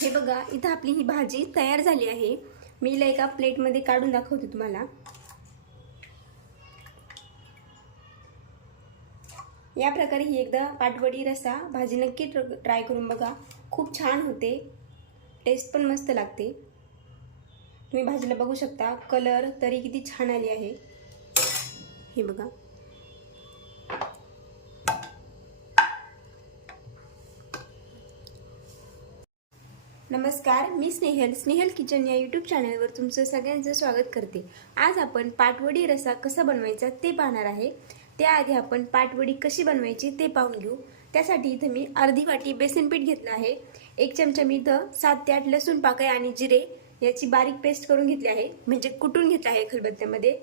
हे बघा इथं आपली ही भाजी तयार झाली आहे. मी हिला एका प्लेटमध्ये काढून दाखवते तुम्हाला. या प्रकारे ही एकदा पाटवडी रसा भाजी नक्की ट्र- ट्राय करून बघा. खूप छान होते. टेस्ट पण मस्त लागते. तुम्ही भाजीला बघू शकता. कलर तरी किती छान आली आहे. हे बघा. नमस्कार मी स्नेहल. स्नेहल किचन या यूट्यूब चॅनलवर तुमचं सगळ्यांचं स्वागत करते. आज आपण पाटवडी रसा कसा बनवायचा ते पाहणार आहे. त्याआधी आपण पाटवडी कशी बनवायची ते पाहून घेऊ. त्यासाठी इथं मी अर्धी वाटी बेसन पीठ घेतलं आहे. एक चमचा मी इथं सात ते आठ लसूण पाकळ्या आणि जिरे याची बारीक पेस्ट करून घेतली आहे. म्हणजे कुटून घेतलं आहे खलबत्त्यामध्ये.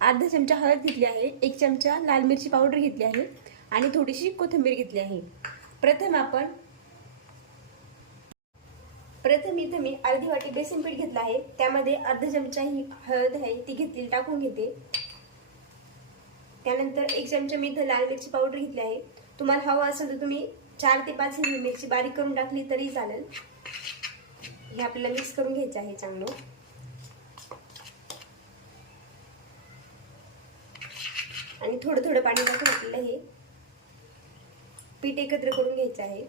अर्धा चमचा हळद घेतली आहे. एक चमचा लाल मिरची पावडर घेतली आहे. आणि थोडीशी कोथिंबीर घेतली आहे. प्रथम आपण प्रथम इथं मी अर्धी वाटी बेसन पीठ घेतलं आहे. त्यामध्ये अर्धा चमचा ही हळद आहे ती घेतली टाकून घेते. त्यानंतर एक चमचा मी इथं लाल मिरची पावडर घेतली आहे. तुम्हाला हवं असेल तर तुम्ही चार ते पाच हिरवी मिरची बारीक करून टाकली तरी चालेल. हे आपल्याला मिक्स करून घ्यायचं आहे चांगलं. आणि थोडं थोडं पाणी टाकून आपल्याला हे पीठ एकत्र करून घ्यायचं आहे.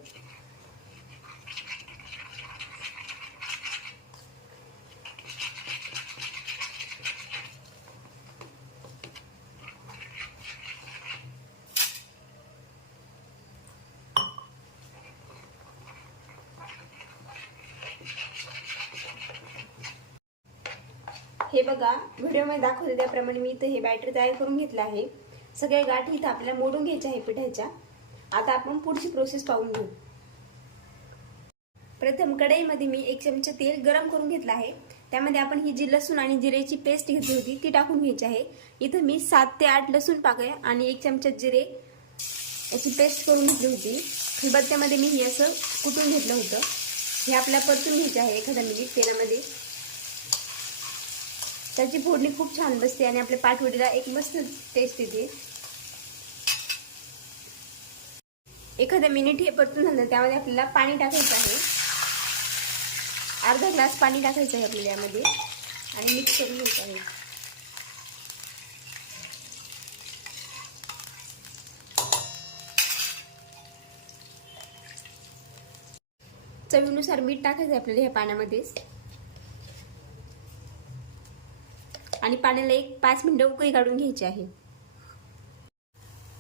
हे बघा व्हिडिओमध्ये दाखवते त्याप्रमाणे मी इथं हे बॅटर तयार करून घेतलं आहे. सगळ्या गाठी इथं आपल्याला मोडून घ्यायच्या आहे पिठाच्या. आता आपण पुढची प्रोसेस पाहून घेऊ. प्रथम कढईमध्ये मी एक चमचा तेल गरम करून घेतलं आहे. त्यामध्ये आपण ही जी लसूण आणि जिरेची पेस्ट घेतली होती ती टाकून घ्यायची आहे. इथं मी सात ते आठ लसूण पाकळ्या आणि एक चमचा जिरे याची पेस्ट करून घेतली होती. खलबत्त्यामध्ये मी हे असं कुटून घेतलं होतं. हे आपल्याला परतून घ्यायचे आहे एखाद्या मिनिट तेलामध्ये. त्याची फोडणी खूप छान बसते आणि आपल्या पाठवडीला एक मस्त टेस्ट येते. एखाद्या मिनिट हे परतून झालं त्यामध्ये आपल्याला पाणी टाकायचं आहे. अर्धा ग्लास पाणी टाकायचं आहे आपल्याला यामध्ये आणि मिक्स करून घ्यायचं आहे. चवीनुसार मीठ टाकायचं आहे आपल्याला ह्या पाण्यामध्येच. आणि पाण्याला एक पाच मिनटं उकळी काढून घ्यायची आहे.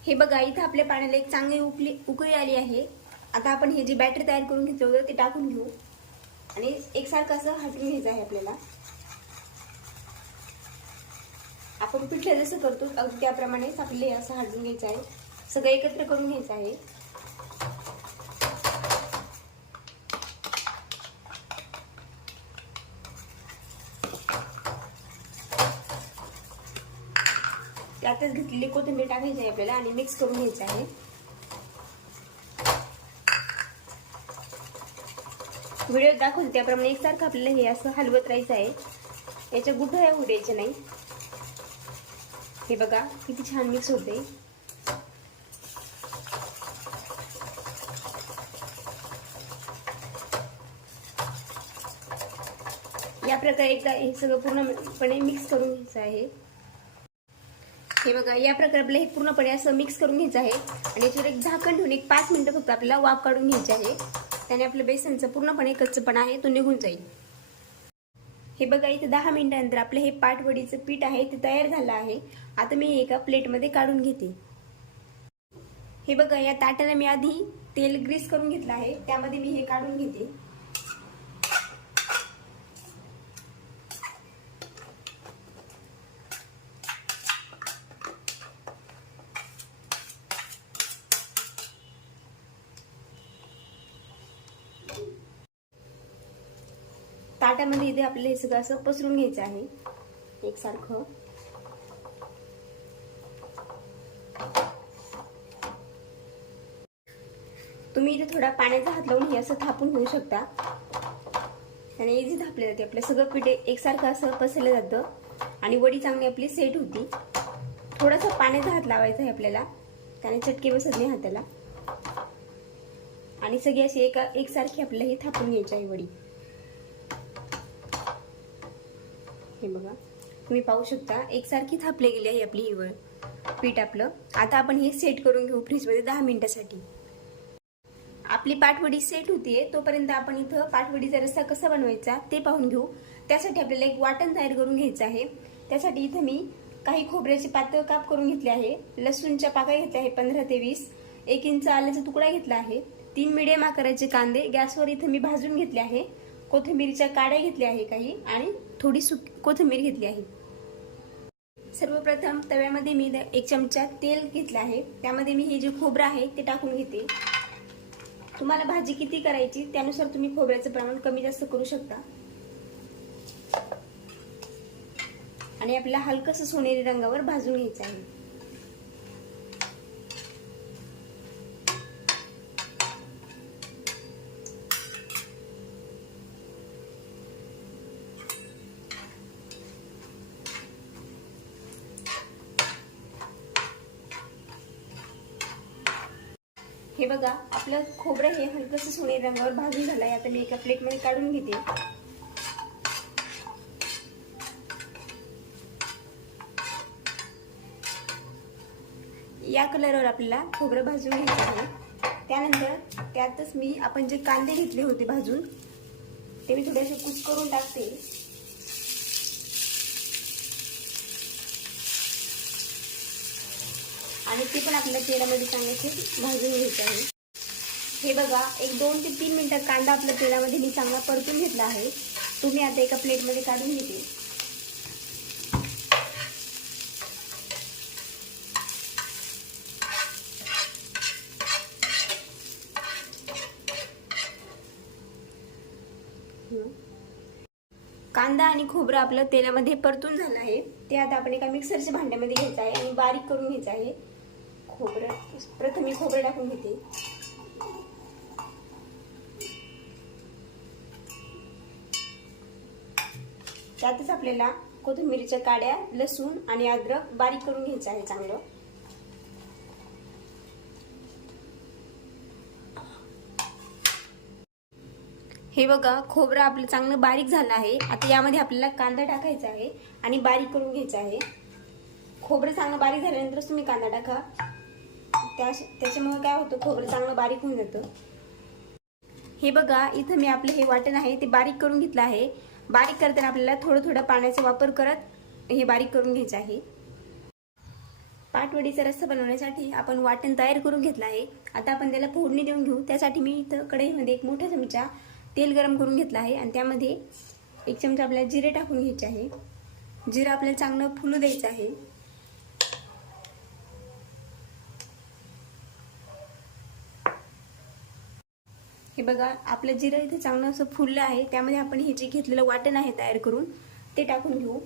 हे बघा इथं आपल्या पाण्याला एक चांगली उकली उकळी आली आहे. आता आपण हे जे बॅटरी तयार करून घेतलं होतं ते टाकून घेऊ. आणि एकसारखं असं हटवून घ्यायचं आहे आपल्याला. आपण पिठलं जसं करतो त्याप्रमाणेच आपले असं हटवून घ्यायचं आहे. सगळं एकत्र करून घ्यायचं आहे. त्यातच घेतलेली कोथिंबीर टाकायची आहे आपल्याला आणि मिक्स करून घ्यायचं आहे. व्हिडिओ दाखवून त्याप्रमाणे एकसारखं आपल्याला हे असं हलवत राहायचं आहे. याच्या गुठळ्या होऊ द्यायच्या नाही. हे बघा किती छान मिक्स होते या प्रकारे एकदा हे सगळं पूर्णपणे मिक्स करून घ्यायचं आहे. हे बघा या प्रकारे आपलं हे पूर्णपणे असं मिक्स करून घ्यायचं आहे. आणि याच्यावर एक झाकण ठेवून एक पाच मिनटं फक्त आपल्याला वाफ काढून घ्यायची आहे. त्याने आपलं बेसनचं पूर्णपणे कच्चपणा आहे तो निघून जाईल. हे बघा इथे दहा मिनिटानंतर आपलं हे पाटवडीचं पीठ आहे ते तयार झालं आहे. आता मी एका प्लेटमध्ये काढून घेते. हे बघा या ताटाला मी आधी तेल ग्रीस करून घेतलं आहे. त्यामध्ये मी हे काढून घेते. ताटामध्ये इथे आपल्याला हे सगळं असं पसरून घ्यायचं आहे. एकसारखं. तुम्ही इथे थोडा पाण्याचा हात लावून हे असं थापून घेऊ शकता. आणि इझी थापले जाते आपलं सगळं पीठ एकसारखं असं पसरलं जातं. आणि वडी चांगली आपली सेट होती. थोडासा पाण्याचा हात लावायचा आहे आपल्याला. त्याने चटके बसत नाही हाताला. आणि सगळी अशी एका एकसारखी आपल्याला ही थापून घ्यायची आहे वडी. हे बघा. तुम्ही पाहू शकता एकसारखी थापले गेली आहे आपली हिवळ पीठ आपलं. आता आपण हे सेट करून घेऊ फ्रीजमध्ये दहा मिनिटासाठी. आपली पाठवडी सेट होतीये तोपर्यंत आपण इथं पाठवडीचा रस्सा कसा बनवायचा ते पाहून घेऊ. त्यासाठी आपल्याला एक वाटण तयार करून घ्यायचं आहे. त्यासाठी इथं मी काही खोबऱ्याचे पातळ काप करून घेतले आहे. लसूणच्या पाका घेतल्या आहे पंधरा ते वीस. एक इंच आल्याचा तुकडा घेतला आहे. तीन मिडियम आकाराचे कांदे. गॅसवर इथं मी भाजून घेतले आहे. कोथिंबीरीच्या काड्या घेतल्या आहे काही आणि थोडी सुक कोथिंबीर घेतली आहे. सर्वप्रथम तव्यामध्ये मी द- एक चमचा तेल घेतलं आहे. त्यामध्ये मी हे जे खोबरं आहे ते टाकून घेते. तुम्हाला भाजी किती करायची त्यानुसार तुम्ही खोबऱ्याचं प्रमाण कमी जास्त करू शकता. आणि आपल्याला हलकस सोनेरी रंगावर भाजून घ्यायचं आहे. हे बघा आपलं खोबरं हे हलकंसं सोनेरी रंगावर भाजून झालं आहे आता मी एका प्लेटमध्ये काढून घेते. या कलरवर आपल्याला खोबरं भाजून घ्यायचं आहे. त्यानंतर त्यातच मी आपण जे कांदे घेतले होते भाजून ते मी थोडेसे कुच करून टाकते. आणि ते पण आपल्या तेलामध्ये चांगल्याचे भाजून घ्यायची आहे. हे बघा एक दोन ते तीन मिनटं कांदा आपल्या तेलामध्ये मी चांगला परतून घेतला आहे. तुम्ही आता एका प्लेटमध्ये काढून घेते. कांदा आणि खोबरं आपलं तेलामध्ये परतून झालं आहे. ते आता आपण एका मिक्सरच्या भांड्यामध्ये घ्यायचं आहे आणि बारीक करून घ्यायचं आहे. खोबरं प्रथम मी खोबरं टाकून घेते. त्यातच आपल्याला कोथिंबीरीच्या काड्या लसूण आणि अद्रक बारीक करून घ्यायचं आहे चांगलं. हे बघा खोबरं आपलं चांगलं बारीक झालं आहे. आता यामध्ये आपल्याला कांदा टाकायचा आहे आणि बारीक करून घ्यायचा आहे. खोबरं चांगलं बारीक झाल्यानंतरच तुम्ही कांदा टाका. त्या त्याच्यामुळे काय होतं खोबरं चांगलं बारीक होऊन जातं. हे बघा इथं मी आपलं हे वाटण आहे ते बारीक करून घेतलं आहे. बारीक करताना आपल्याला थोडं थोडं पाण्याचा वापर करत हे बारीक करून घ्यायचं आहे. पाटवडीचा रस्सा बनवण्यासाठी आपण वाटण तयार करून घेतलं आहे. आता आपण त्याला फोडणी देऊन घेऊ. त्यासाठी मी इथं कढईमध्ये एक मोठा चमचा तेल गरम करून घेतला आहे आणि त्यामध्ये एक चमचा आपल्याला जिरे टाकून घ्यायचे आहे. जिरं आपल्याला चांगलं फुलू द्यायचं आहे. हे बघा आपलं जिरं इथे चांगलं असं फुललं आहे त्यामध्ये आपण हे जे घेतलेलं वाटण आहे तयार करून ते टाकून घेऊ.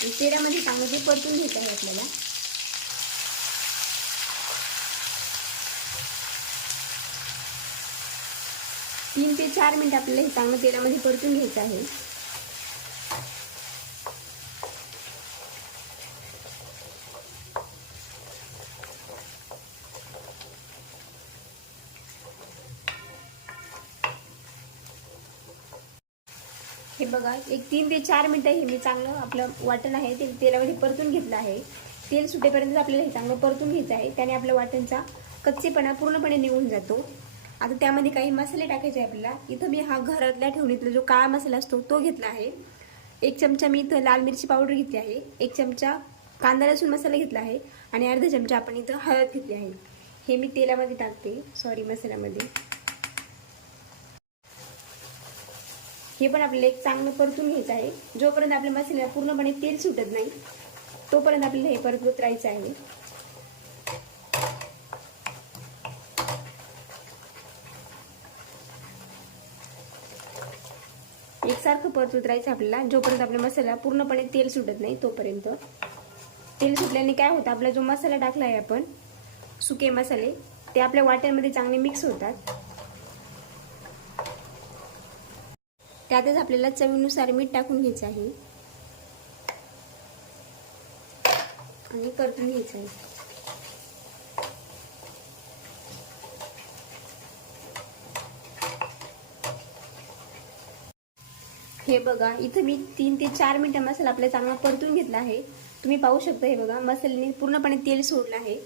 तेरामध्ये तेलामध्ये चांगलं ते परतून घ्यायचं आहे आपल्याला तीन ते चार मिनिट आपल्याला हे चांगलं तेलामध्ये परतून घ्यायचं आहे. हे बघा एक तीन ते चार मिनटं हे मी चांगलं आपलं वाटण आहे ते तेलामध्ये परतून घेतलं आहे. तेल सुटेपर्यंत आपल्याला हे चांगलं परतून घ्यायचं आहे. त्याने आपल्या वाटणचा कच्चेपणा पूर्णपणे निघून जातो. आता त्यामध्ये काही मसाले टाकायचे आपल्याला. इथं मी हा घरातल्या ठेवणीतला जो काळा मसाला असतो तो घेतला आहे. एक चमचा मी इथं लाल मिरची पावडर घेतली आहे. एक चमचा कांदा लसूण मसाला घेतला आहे. आणि अर्धा चमचा आपण इथं हळद घेतली आहे. हे मी तेलामध्ये टाकते. सॉरी मसाल्यामध्ये. हे पण आपल्याला एक चांगलं परतून घ्यायचं आहे. जोपर्यंत आपल्या मसाल्याला पूर्णपणे तेल सुटत नाही तोपर्यंत आपल्याला हे परतवत राहायचं आहे. एकसारखं परतवत राहायचं आपल्याला. जोपर्यंत आपल्या मसाला पूर्णपणे तेल सुटत नाही तोपर्यंत. तेल सुटल्याने काय होतं? आपला जो मसाला टाकला आहे आपण सुके मसाले ते आपल्या वाट्यांमध्ये चांगले मिक्स होतात. त्यातच आपल्याला चवीनुसार मीठ टाकून घ्यायचं आहे. आणि परतून घ्यायचं आहे. हे बघा इथं मी तीन ते चार मिनिटं मसाला आपला चांगला परतून घेतला आहे. तुम्ही पाहू शकता हे बघा मसाल्याने पूर्णपणे तेल सोडलं आहे.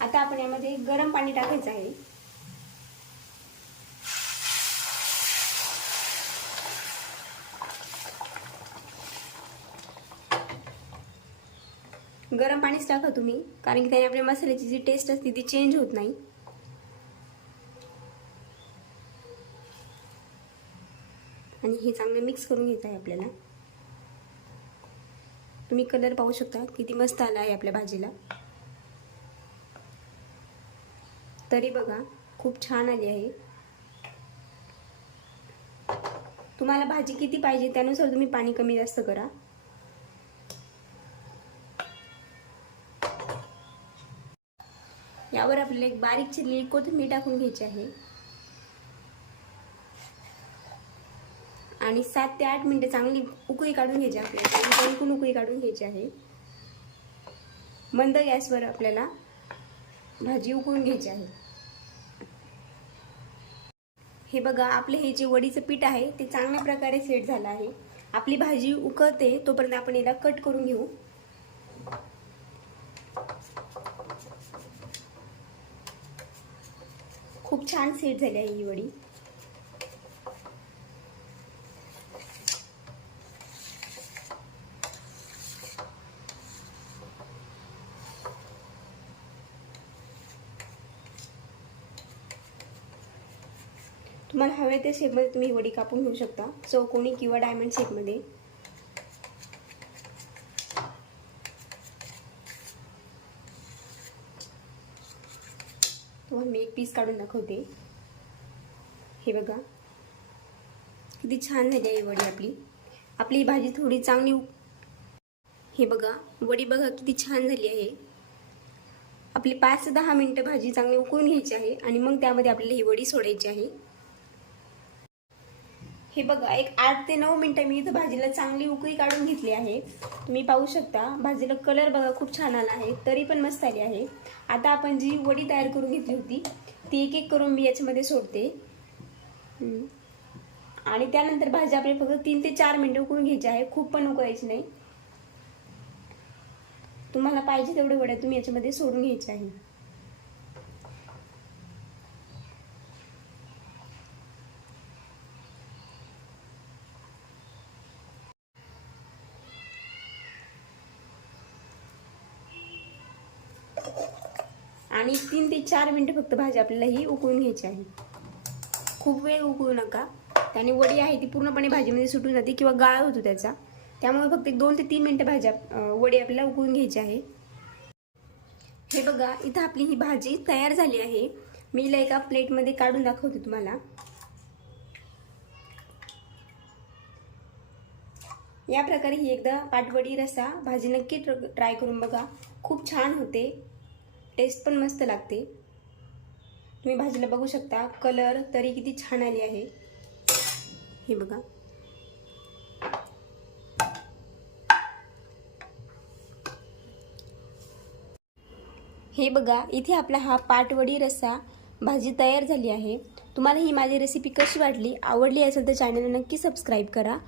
आता आपण यामध्ये गरम पाणी टाकायचं आहे. गरम पाणीच टाका तुम्ही कारण की त्याने आपल्या मसाल्याची जी टेस्ट असते ती चेंज होत नाही. आणि हे चांगलं मिक्स करून घ्यायचं आहे आपल्याला. तुम्ही कलर पाहू शकता किती मस्त आला आहे आपल्या भाजीला. तरी बघा खूप छान आली आहे. तुम्हाला भाजी किती पाहिजे त्यानुसार तुम्ही पाणी कमी जास्त करा. यावर आपल्याला एक बारीक चिरलेली कोथिंबीर टाकून घ्यायची आहे. आणि सात ते आठ मिनिटं चांगली उकळी काढून घ्यायची आपल्याला. बिलकुल उकळी काढून घ्यायची आहे. मंद गॅसवर आपल्याला भाजी उकळून घ्यायची आहे. हे बघा आपले हे जे वडीचं पीठ आहे ते चांगल्या प्रकारे सेट झालं आहे. आपली भाजी उकळते तोपर्यंत आपण याला कट करून घेऊ. खूप छान सेट झाली आहे ही वडी. तुम्हाला हवे त्या शेपमध्ये तुम्ही वडी कापून घेऊ शकता. चौकोनी किंवा डायमंड शेपमध्ये तुम्हाला मी एक पीस काढून दाखवते. हे बघा. किती छान झाली आहे वडी आपली. आपली भाजी थोडी चांगली हे बघा. वडी बघा किती छान झाली आहे. आपली पाच ते दहा मिनटं भाजी चांगली उकळून घ्यायची आहे आणि मग त्यामध्ये आपल्याला ही वडी सोडायची आहे. हे बघा एक आठ ते नऊ मिनटं मी इथं भाजीला चांगली उकळी काढून घेतली आहे. तुम्ही पाहू शकता भाजीला कलर बघा खूप छान आला आहे तरी पण मस्त आली आहे. आता आपण जी वडी तयार करून घेतली होती ती एक एक करून मी याच्यामध्ये सोडते. आणि त्यानंतर भाजी आपल्याला फक्त तीन ते चार मिनटं उकळून घ्यायची आहे खूप पण उकळायची नाही. तुम्हाला पाहिजे तेवढे वड्या तुम्ही याच्यामध्ये सोडून घ्यायचे आहे. आणि तीन ते चार मिनटं फक्त भाजी आपल्याला ही उकळून घ्यायची आहे. खूप वेळ उकळू नका. त्याने वडी आहे ती पूर्णपणे भाजीमध्ये सुटून जाते किंवा गाळ होतो त्याचा. त्यामुळे फक्त एक दोन ते तीन मिनटं भाजी वडी आपल्याला उकळून घ्यायची आहे. हे बघा इथं आपली ही भाजी तयार झाली आहे. मी हिला एका प्लेटमध्ये काढून दाखवते तुम्हाला. या प्रकारे ही एकदा पाटवडी रसा भाजी नक्की ट्र- ट्राय करून बघा. खूप छान होते. टेस्ट पण मस्त लागते. तुम्ही भाजीला बघू शकता कलर तरी किती छान आली आहे. हे बघा. हे बघा इथे आपला हा पाटवडी रस्सा भाजी तयार झाली आहे. तुम्हाला ही माझी रेसिपी कशी वाटली आवडली असेल तर चॅनलला नक्की सबस्क्राईब करा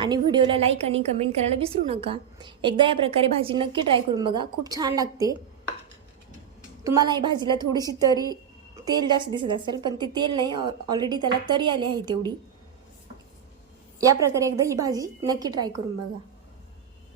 आणि व्हिडिओला लाईक आणि कमेंट करायला विसरू नका. एकदा या प्रकारे भाजी नक्की ट्राय करून बघा खूप छान लागते. तुम्हाला ही भाजीला थोडीशी तरी तेल जास्त दिसत असेल पण ते तेल नाही ऑलरेडी त्याला तरी आली आहे तेवढी. या प्रकारे एकदा ही भाजी नक्की ट्राय करून बघा.